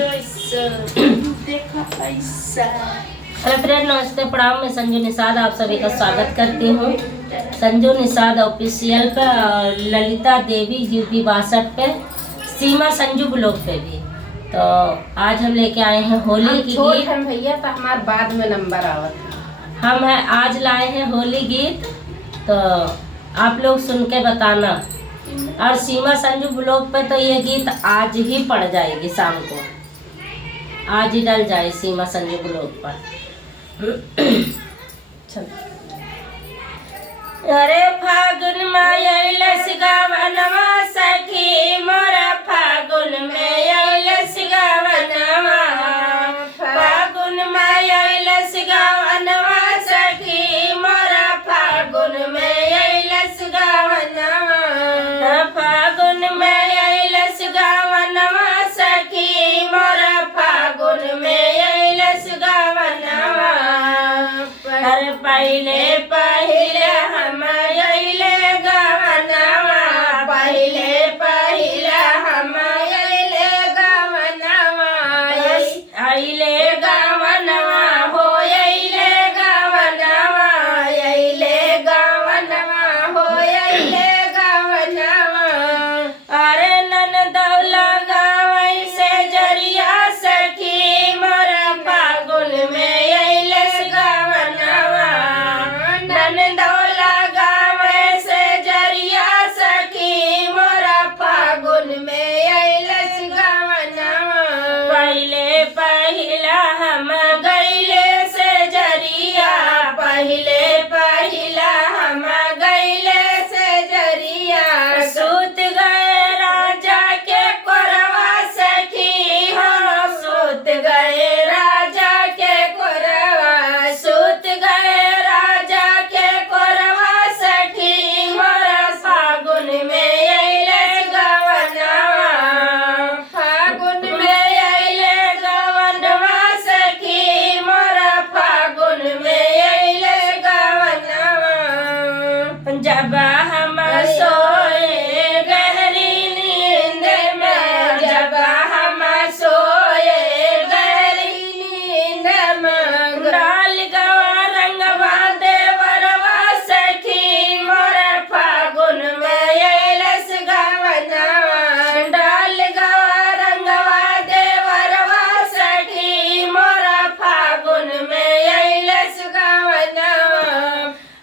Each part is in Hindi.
हेलो फ्रेंड, नमस्ते प्रणाम। मैं संजू निषाद आप सभी का स्वागत करती हूँ संजू निषाद ऑफिशियल पे, ललिता देवी यूपी 62 पे, सीमा संजू ब्लॉग पे भी। तो आज हम लेके आए हैं होली की गीत। हम भैया तो हमारे बाद में नंबर आवत हम है आज लाए हैं होली गीत, तो आप लोग सुन के बताना। और सीमा संजू ब्लॉग पे तो ये गीत आज ही पड़ जाएगी, शाम को आज ही डल जाए सीमा संजू ब्लॉग पर। अरे फागुन में गावनवा सखी मोरा, फागुन में गावनवा, फागुन में गावनवा सखी मोरा, फागुन में गावनवा, फागुन में गावनवा सखी मोरा, फागुन में गावनवा। अरे पहले पहले हम अइले गावनवा, पहले पहले हम अइले गावनवा, अइले गावनवा हो, अइले गावनवा, अइले गावनवा हो, अइले गावनवा। अरे ननदौला गावै से जरिया सखी मोरा, फागुन में अइले गावनवा, ननदौला गावै से जरिया सखी मोरा, फागुन में अइले गावनवा। पहले पहिला हम गइले से जरिया, पहले पहिला हम गइले से जरिया, सूत गए राजा के कोरवा सखी हो, सूत गए राजा के कोरवा, सूत गए राजा के कोरवा सखी मोरा, फागुन में अइले गावनवा, फागुन में अइले गावनवा सखी मोरा, फागुन में अइले गावनवा। जब हम सोए गहरी नींद में, जब हम सोए गहरी नींद में, डाल गवा रंगवा देवरवा सखी मोरा, फागुन में अइले गावनवा, डाल गवा रंगवा देवरवा सखी मोरा, फागुन में अइले गावनवा।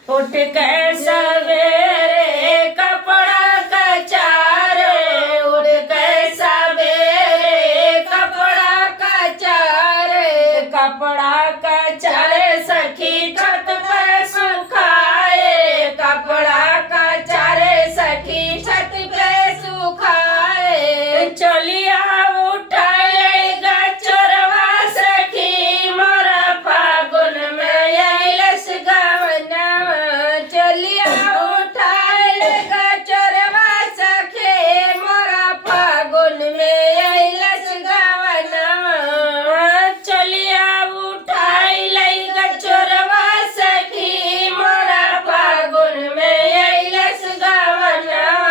उठ के सवेरे कपड़ा कचारे, उठ के सवेरे कपड़ा कचारे, कपड़ा कचारे सखी छत पे सुखाए, कपड़ा कचारे सखी छत पे सुखाए। चलिया उठाए गचोरवा सखी मोरा, फागुन में अइले गावनवा, चलिया उठाए गचोरवा सखी मोरा, फागुन में अइले गावनवा, चलिया उठाए गचोरवा सखी मोरा, फागुन में अइले गावनवा।